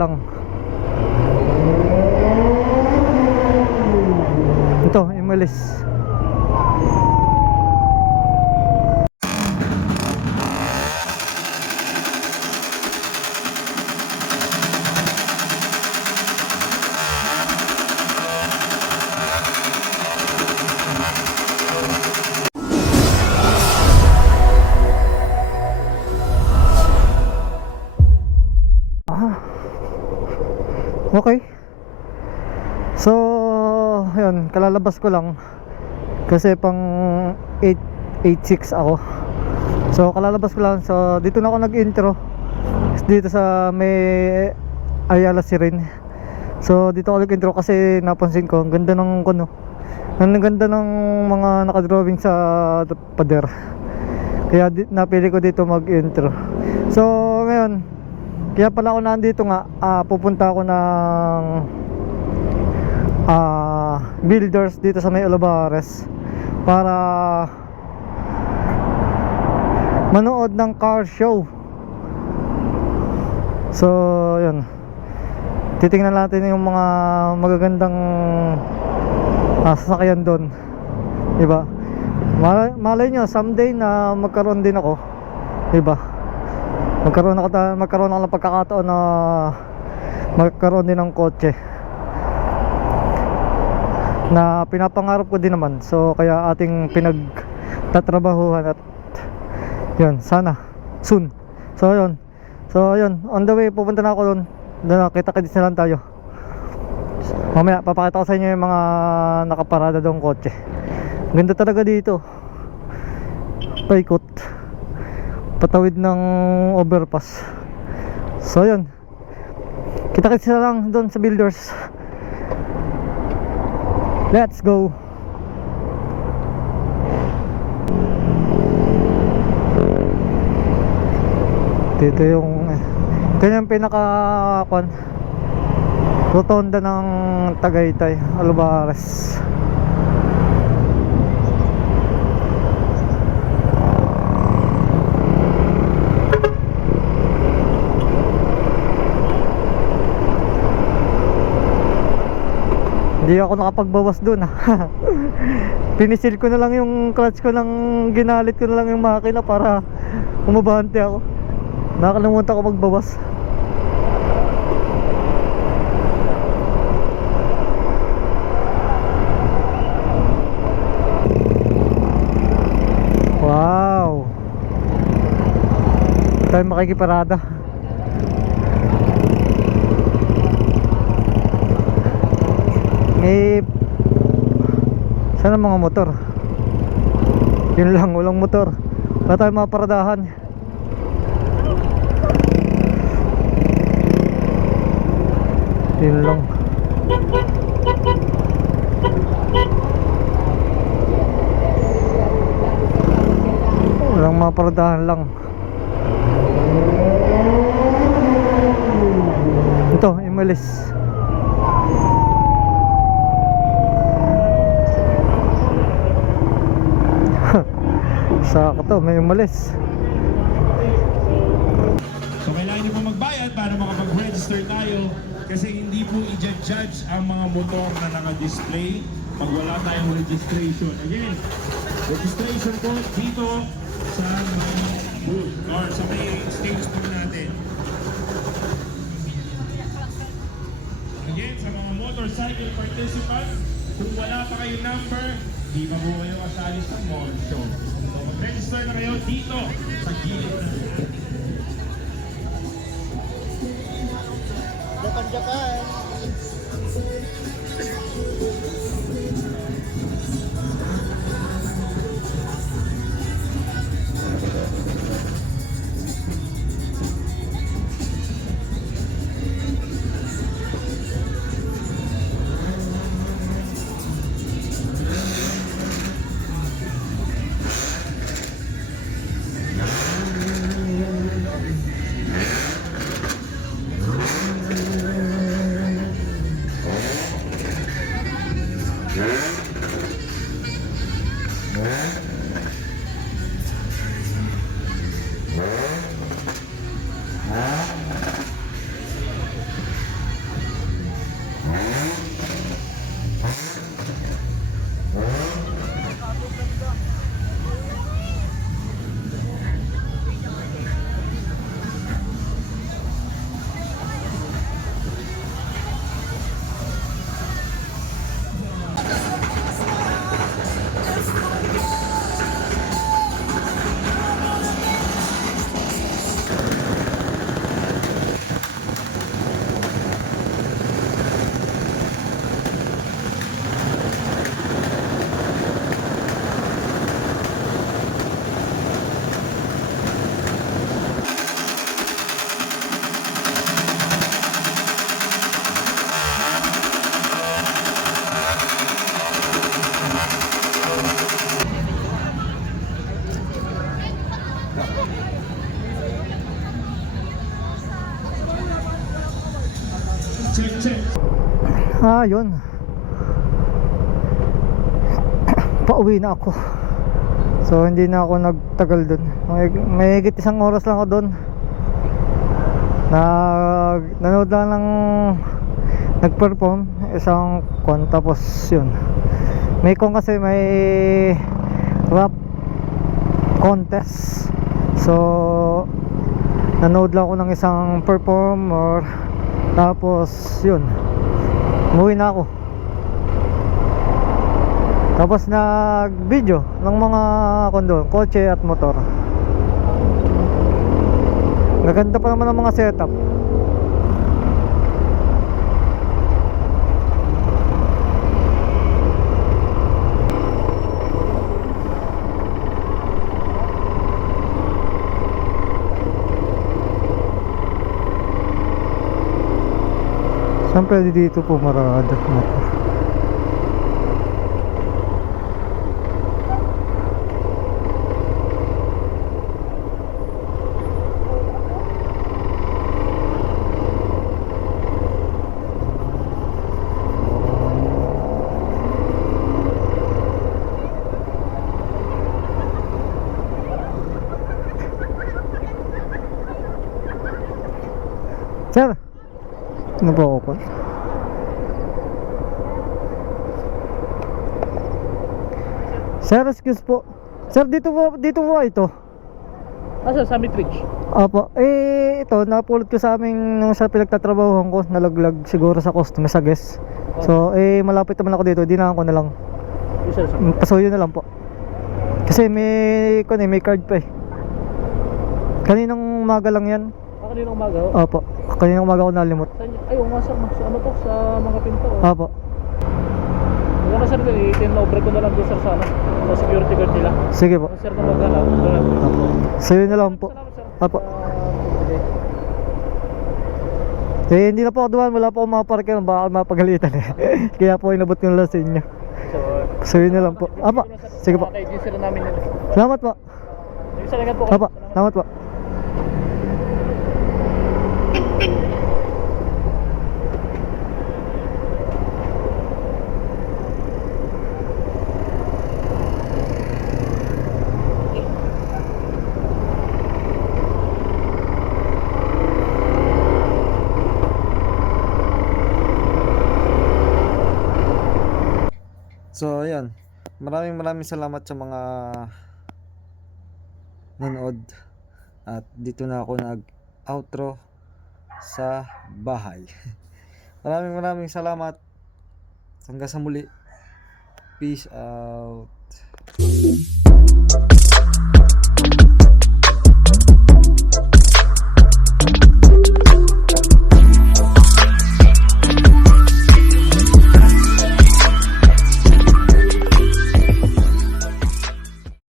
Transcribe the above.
lang. Ito, imalis. Okay. So, yun, kalalabas ko lang kasi pang 8:86 ako. So, kalalabas ko lang. So, dito na ako nag-intro. Dito sa may Ayala Sirin. So, dito ako nag-intro kasi napansin ko, ang ganda ng kuno. Ang ganda ng mga nakadrawing sa pader. Kaya napili ko dito mag-intro. So, ngayon, kaya pala ako nandito nga, pupunta ako ng Builders dito sa may Olivares para manood ng car show. So, yun. Titingnan natin yung mga magagandang sasakyan doon. Diba? Malay nyo, someday na magkaroon din ako. Diba? Magkaroon ako ng pagkakataon na magkaroon din ng kotse na pinapangarap ko din naman. So kaya ating pinagtatrabahuhan at yun, sana soon. So yun, on the way pupunta na ako doon. Kita-kits na lang tayo. Mamaya papakita ko sa inyo yung mga nakaparada doon kotse. Ganda talaga dito. Paikot, patawid ng overpass. So yun, kita-kits na lang doon sa Builders. Let's go. Dito yung pinaka rotonda ng Tagaytay, Olivares. Hindi ako nakapagbawas dun Pinisil ko na lang yung clutch ko, ginalit ko na lang yung makina para umabante ako. Nakalimutan ko magbawas. Wow, tayo makikiparada. Sana mga motor. Yun lang, walang motor. Wala tayong mga paradahan. Yun lang. Walang mga paradahan lang. Ito, imalis. Sakto, may umalis. So kailangan nyo po magbayad para makapag-register tayo kasi hindi po i-judge ang mga motor na naka-display pag wala tayong registration. Again, registration po dito sa may booth or sa may stage po natin. Again, sa mga motorcycle participants, kung wala pa kayong number, di pa po kayo kasali sa mall show. So mag-register na kayo dito sa gilid na. Japan. check, check. Yun. Pauwi na ako. So hindi na ako nagtagal dun. May higit isang oras lang ako dun. Nanood lang ng nag-perform isang kon, tapos yun. May kon kasi may rap contest. So nanood lang ako ng isang performer, tapos yun, umuwi na ako. Tapos nag video ng mga kondo, kotse at motor. Maganda pa naman ang mga setup. Saan pwede dito po marada motor? Sir, ano po ako? Sir, excuse po. Sir, dito po ito. Asa sa Midridge? Opo. Ito, napulot ko sa amin nung sa pinagtatrabahuhan ko, nalaglag siguro sa customer, sa guest. So, malapit naman ako dito, dinaan ko na lang. Isa sa. Pasuyo na lang po. Kasi may card pa eh. Kaninang umaga lang yan. Kaninang umaga ho? Opo. Kaninang umaga ko nalimot. Ay, oo nga sir, sa ano to, sa mga pinto. Opo. Huwag na sir, i-over ko na lang doon sir sa ano, sa security guard nila. Sige po. Sir na maghanap. Opo. Sayo na lang po. Salamat sir. Opo. Hindi na po ako dumaan, wala po akong maparker, baka mapagalitan eh. Kaya po inabot ko na lang sa inyo. Sayo na lang po. Opo. Sige po. Kay sir namin nila. Salamat po. Salamat po. Opo. Salamat po. So ayan, maraming salamat sa mga nanood. At dito na ako nag-outro sa bahay. Maraming salamat. Hanggang sa muli. Peace out.